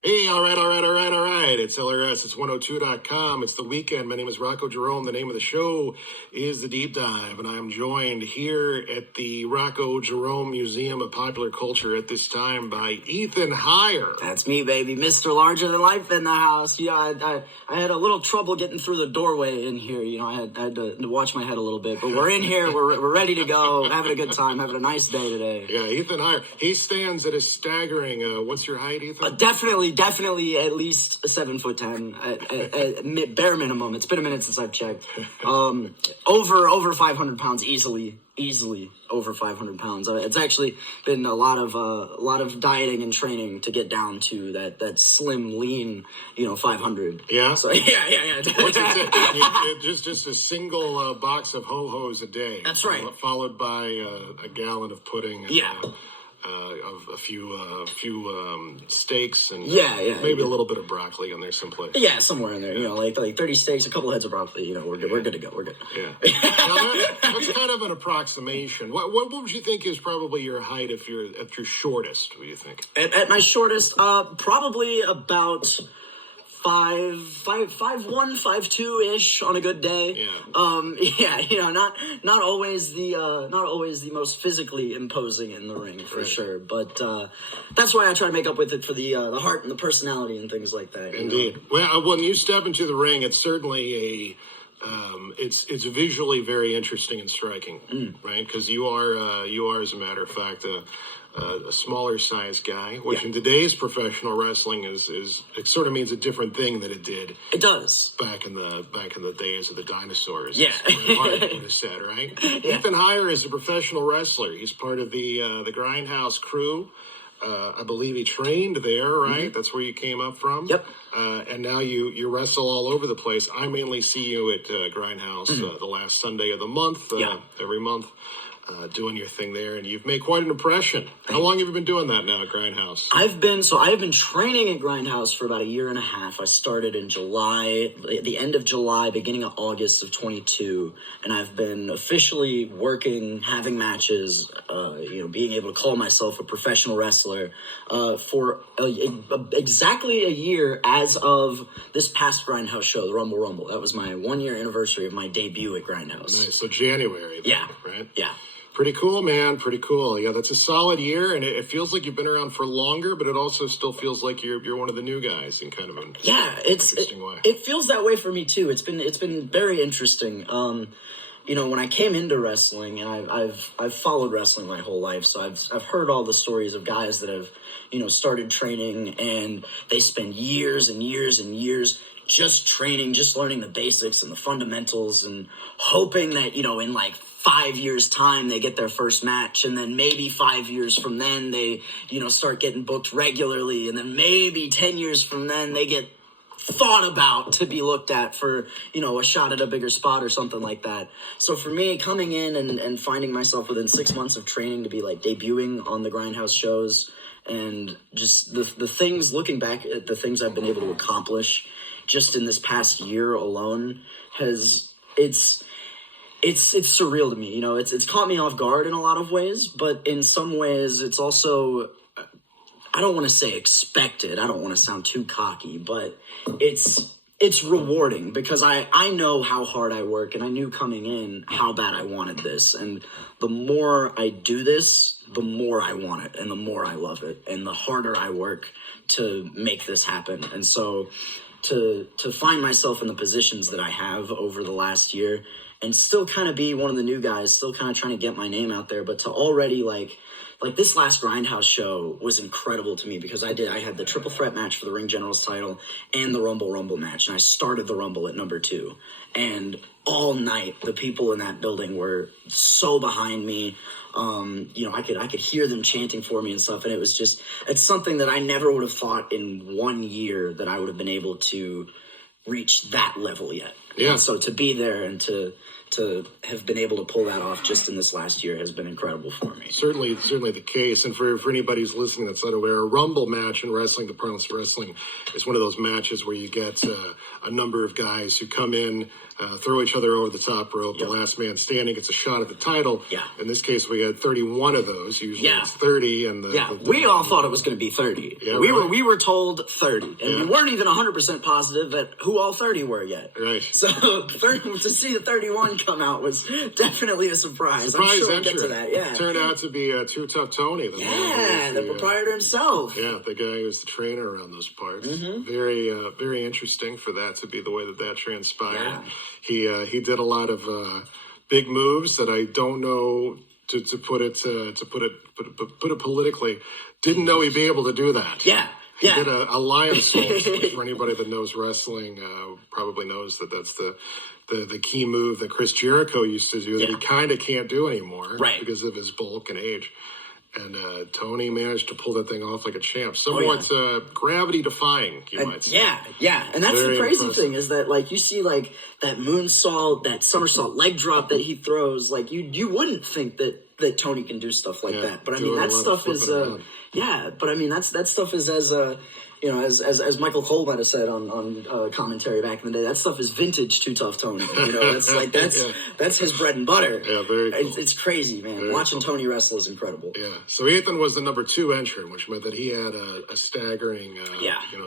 Hey, all right. It's LRS. It's 102.com. It's the weekend. My name is Rocko Jerome. The name of the show is The Deep Dive, and I'm joined here at the Rocko Jerome Museum of Popular Culture at this time by Ethan Heyre. That's me, baby. Mr. Larger Than Life in the house. Yeah, I had a little trouble getting through the doorway in here. You know, I had to watch my head a little bit, but we're in here. We're ready to go. Having a good time. Having a nice day today. Yeah, Ethan Heyre. He stands at a staggering, what's your height, Ethan? Definitely at least 7'10", at bare minimum. It's been a minute since I've checked. Over 500 pounds easily over 500 pounds. It's actually been a lot of dieting and training to get down to that slim, lean, 500. Yeah. So yeah. What's it just a single box of ho-hos a day. That's right. Followed by a gallon of pudding. And, yeah. Of a few steaks and maybe a little bit of broccoli in there someplace. Yeah, somewhere in there. Like 30 steaks, a couple of heads of broccoli. We're good to go. We're good. Yeah. Now that's kind of an approximation. What would you think is probably your height if you're at your shortest? What do you think? At my shortest, probably about 5'1", 5'2" ish on a good day. Yeah. Not always the most physically imposing in the ring for sure. But that's why I try to make up with it for the heart and the personality and things like that. Indeed. Well, when you step into the ring, it's certainly it's visually very interesting and striking, right? Because you are, as a matter of fact, a smaller size guy, which in today's professional wrestling is it sort of means a different thing than it did. It does back in the days of the dinosaurs. Yeah, Hart would have said, right? Yeah. Ethan Heyre is a professional wrestler. He's part of the Grindhouse crew. I believe he trained there, right? Mm-hmm. That's where you came up from. Yep. And now you wrestle all over the place. I mainly see you at Grindhouse the last Sunday of the month, every month. Doing your thing there, and you've made quite an impression. How long have you been doing that now at Grindhouse? I've been training at Grindhouse for about a year and a half. I started in July, the end of July, beginning of August of 22, and I've been officially working, having matches, being able to call myself a professional wrestler for exactly a year as of this past Grindhouse show, the Rumble. That was my 1-year anniversary of my debut at Grindhouse. Nice. So January. Yeah. Right? Yeah. Pretty cool, man. Pretty cool. Yeah, that's a solid year, and it feels like you've been around for longer, but it also still feels like you're one of the new guys in kind of an interesting way. It feels that way for me too. It's been very interesting. When I came into wrestling, and I've followed wrestling my whole life, so I've heard all the stories of guys that have started training, and they spend years and years and years just training, just learning the basics and the fundamentals, and hoping that in like 5 years time they get their first match, and then maybe 5 years from then they start getting booked regularly, and then maybe 10 years from then they get thought about to be looked at for a shot at a bigger spot or something like that. So for me, coming in and finding myself within 6 months of training to be like debuting on the Grindhouse shows, and just the things, looking back at the things I've been able to accomplish just in this past year alone, it's surreal to me. It's caught me off guard in a lot of ways, but in some ways it's also, I don't want to say expected. I don't want to sound too cocky, but it's rewarding because I know how hard I work, and I knew coming in how bad I wanted this. And the more I do this, the more I want it, and the more I love it, and the harder I work to make this happen. And so to find myself in the positions that I have over the last year, and still kind of be one of the new guys, still kind of trying to get my name out there, but to already like this last Grindhouse show was incredible to me because I had the triple threat match for the Ring General's title and the Rumble match, and I started the Rumble at number 2. And all night, the people in that building were so behind me. I could hear them chanting for me and stuff, and it's something that I never would have thought in 1 year that I would have been able to reach that level yet. Yeah. And so to be there and to have been able to pull that off just in this last year has been incredible for me. Certainly the case. And for anybody who's listening that's not aware, a Rumble match in wrestling, the parlance of wrestling, is one of those matches where you get a number of guys who come in, throw each other over the top rope. Yep. The last man standing gets a shot at the title. Yeah. In this case, we had 31 of those. Usually it's 30. And we all thought it was going to be 30. Yeah, we were told 30, and we weren't even 100% positive that who all 30 were yet. Right. So to see the 31 come out was definitely a surprise. I'm sure we'll get to that. Yeah. It turned out to be Too Tough Tony. The proprietor himself. Yeah, the guy who was the trainer around those parts. Mm-hmm. Very interesting for that to be the way that transpired. Yeah. He did a lot of big moves that I don't know to put it politically. Didn't know he'd be able to do that. Yeah. He did a lion salt. For anybody that knows wrestling, probably knows that that's the key move that Chris Jericho used to do that he kind of can't do anymore because of his bulk and age. And Tony managed to pull that thing off like a champ. Somewhat gravity-defying, you might say. Yeah. And that's the crazy thing is that, like, you see, like, that moonsault, that somersault leg drop that he throws. Like, you wouldn't think that Tony can do stuff like that. But, I mean, that stuff is... but, I mean, that stuff is as... as Michael Cole might have said on commentary back in the day, that stuff is vintage Too Tough Tony. That's his bread and butter. Yeah, very cool. It's crazy, man. Very Watching cool. Tony wrestle is incredible. Yeah. So Ethan was the number 2 entrant, which meant that he had a staggering,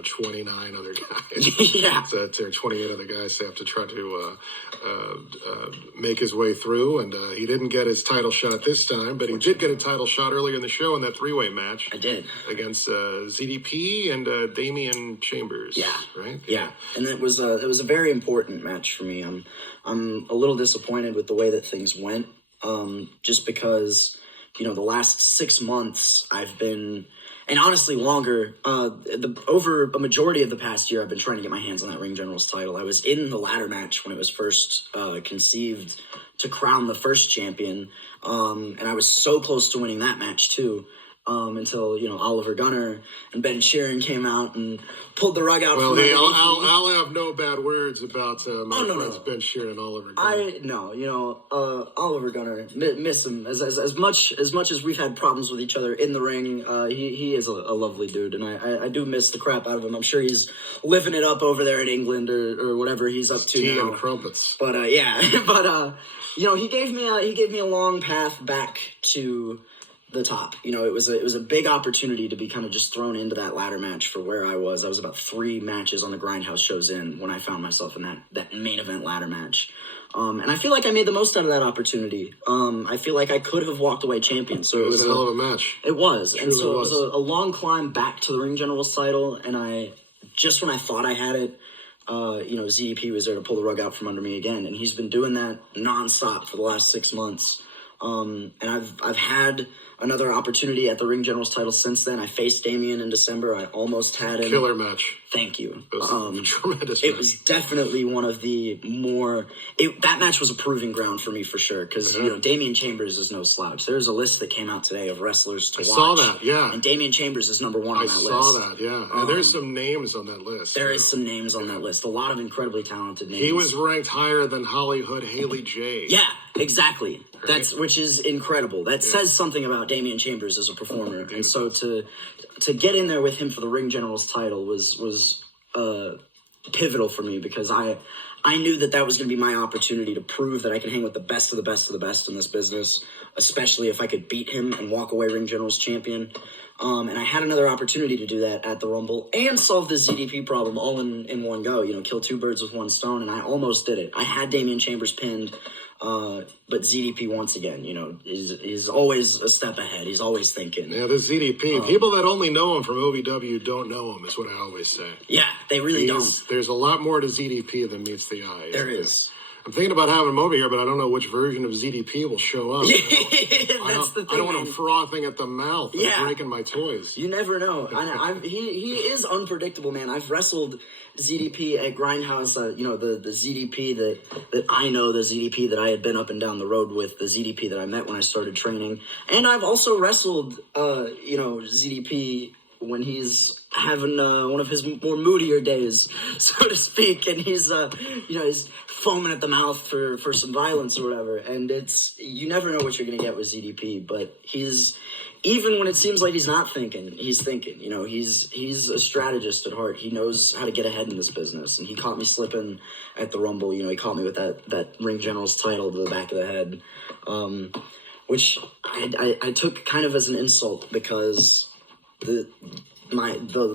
29 other guys. Yeah. So there are 28 other guys that have to try to make his way through, and he didn't get his title shot this time, but he did get a title shot earlier in the show in that 3-way match. I did. Against ZDP and Damian Chambers. Yeah. Right? Yeah. And it was a very important match for me. I'm a little disappointed with the way that things went. Just because, the last 6 months I've been, and honestly longer, over a majority of the past year, I've been trying to get my hands on that Ring General's title. I was in the ladder match when it was first conceived to crown the first champion. And I was so close to winning that match too. Until Oliver Gunner and Ben Sheeran came out and pulled the rug out. Well, hey, I'll have no bad words about my friends Ben Sheeran and Oliver Gunner. Oliver Gunner, miss him as much as we've had problems with each other in the ring. He is a lovely dude, and I do miss the crap out of him. I'm sure he's living it up over there in England or whatever he's up to tea now. and crumpets. But he gave me a long path back to the top. It was a big opportunity to be kind of just thrown into that ladder match for where I was. I was about 3 matches on the Grindhouse shows in when I found myself in that main event ladder match. And I feel like I made the most out of that opportunity. I feel like I could have walked away champion. So it was a hell of a match. It was. It and so was. It was a long climb back to the Ring General's title. And just when I thought I had it, ZDP was there to pull the rug out from under me again. And he's been doing that nonstop for the last 6 months. And I've had another opportunity at the Ring General's title since then. I faced Damian in December. I almost had him. Killer match. Thank you. It was a tremendous It match. was definitely one of the more... that match was a proving ground for me for sure, because Damian Chambers is no slouch. There's a list that came out today of wrestlers to watch. I saw that, yeah. And Damian Chambers is number 1 on that list. I saw that, yeah. And there's some names on that list. There is some names on that list. A lot of incredibly talented names. He was ranked higher than Hollywood Haley J. Yeah, exactly. Which is incredible. That says something about Damian Chambers as a performer. And so to get in there with him for the Ring General's title was pivotal for me, because I knew that was going to be my opportunity to prove that I can hang with the best of the best of the best in this business, especially if I could beat him and walk away Ring General's champion. And I had another opportunity to do that at the Rumble and solve this ZDP problem all in one go, kill 2 birds with 1 stone. And I almost did it. I had Damian Chambers pinned. But ZDP, once again, is always a step ahead. He's always thinking. Yeah, the ZDP. People that only know him from OVW don't know him, is what I always say. Yeah, they really don't. There's a lot more to ZDP than meets the eye. There is. I'm thinking about having him over here, but I don't know which version of ZDP will show up. That's the thing. I don't want him frothing at the mouth and breaking my toys. You never know. He is unpredictable, man. I've wrestled ZDP at Grindhouse, the ZDP that I know, the ZDP that I had been up and down the road with, the ZDP that I met when I started training. And I've also wrestled, ZDP when he's having one of his more moodier days, so to speak, and he's he's foaming at the mouth for some violence or whatever. And you never know what you're gonna get with ZDP, but he's, even when it seems like he's not thinking, he's thinking. He's a strategist at heart. He knows how to get ahead in this business, and he caught me slipping at the Rumble. He caught me with that ring general's title to the back of the head, which I took kind of as an insult, because the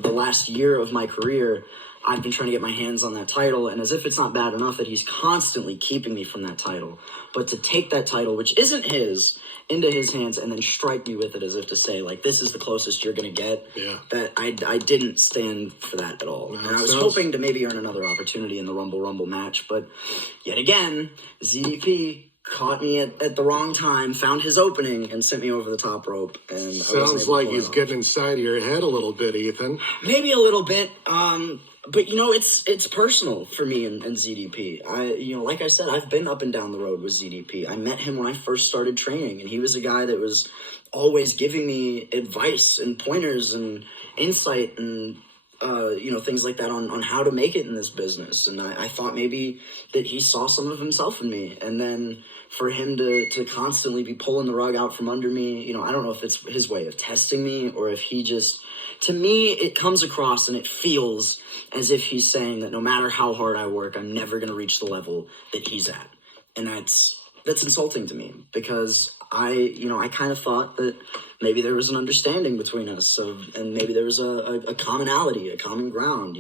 last year of my career, I've been trying to get my hands on that title, and as if it's not bad enough that he's constantly keeping me from that title, but to take that title, which isn't his, into his hands and then strike me with it as if to say, like, this is the closest you're going to get, that I didn't stand for that at all. And I was hoping to maybe earn another opportunity in the Rumble match, but yet again, ZDP caught me at the wrong time, found his opening, and sent me over the top rope. And sounds like he's getting inside of your head a little bit, Ethan. Maybe a little bit, but it's personal for me and ZDP. Like I said, I've been up and down the road with ZDP. I met him when I first started training, and he was a guy that was always giving me advice and pointers and insight and things like that on how to make it in this business. And I thought maybe that he saw some of himself in me, and then for him to constantly be pulling the rug out from under me, I don't know if it's his way of testing me, or if he just, to me, it comes across and it feels as if he's saying that no matter how hard I work, I'm never going to reach the level that he's at. And that's insulting to me, because I kind of thought that maybe there was an understanding between us, and maybe there was a commonality, a common ground,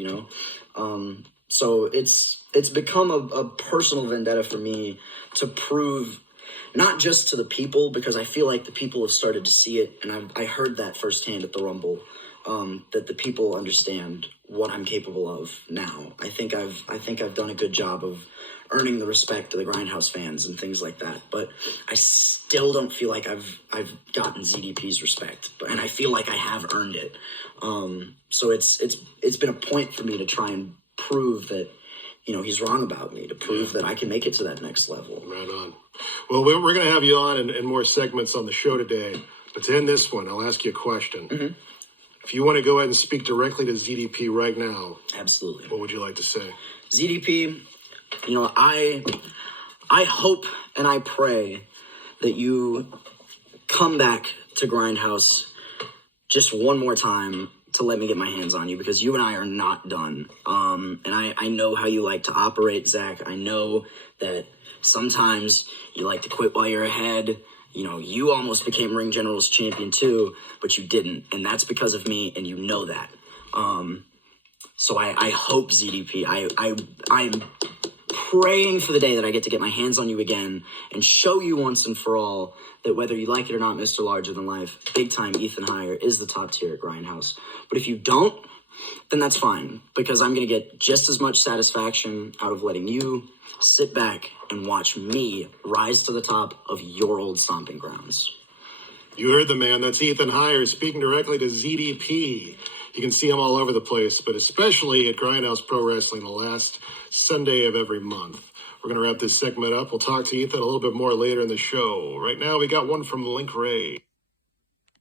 So it's become a personal vendetta for me to prove, not just to the people, because I feel like the people have started to see it, and I heard that firsthand at the Rumble, that the people understand what I'm capable of now. I think I've done a good job of earning the respect of the Grindhouse fans and things like that, but I still don't feel like I've gotten ZDP's respect, and I feel like I have earned it. So it's been a point for me to try and prove that he's wrong about me, to prove that I can make it to that next level. Right on. Well, we're going to have you on in more segments on the show today, but to end this one, I'll ask you a question. Mm-hmm. If you want to go ahead and speak directly to ZDP right now, absolutely, what would you like to say? ZDP, I hope and I pray that you come back to Grindhouse just one more time to let me get my hands on you, because you and I are not done. And I know how you like to operate, Zach. I know that sometimes you like to quit while you're ahead. You almost became Ring General's champion too, but you didn't. And that's because of me, and you know that. So I hope, ZDP, I'm praying for the day that I get to get my hands on you again and show you once and for all that whether you like it or not, Mr. Larger Than Life, big time Ethan Heyre is the top tier at Grindhouse. But if you don't, then that's fine, because I'm going to get just as much satisfaction out of letting you sit back and watch me rise to the top of your old stomping grounds. You heard the man. That's Ethan Heyre speaking directly to ZDP. You can see him all over the place, but especially at Grindhouse Pro Wrestling the last Sunday of every month. We're going to wrap this segment up. We'll talk to Ethan a little bit more later in the show. Right now, we got one from Link Ray.